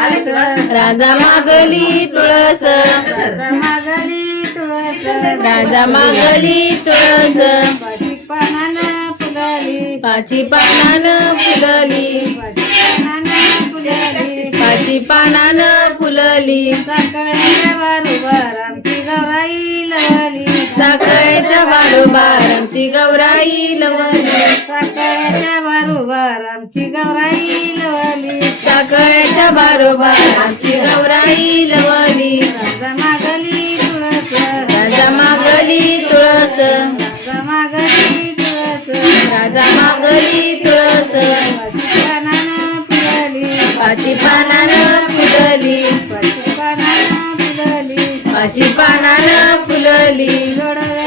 राजा मागली तुळस. राजा मागली तुळस. राजा मागली तुळस. पाची पानानं फुलली पाची पानानं फुलली पाची पानानं साखळ्याच्या वारुबार आमची गौराई लवली साखळ्याच्या बारोबार आमची गौराई लवली सकाळच्या बरोबर आमची गौराई लवली सकाळच्या बारोबार आमची गौराई लवली. राजा मागली तुळस राजा मागली तुळस राजा मागली तुळस राजा मागली तुळस. पाची पानानं फुलली पाची पानानं फुलली पाची पानानं फुलली पाची पानानं फुलली.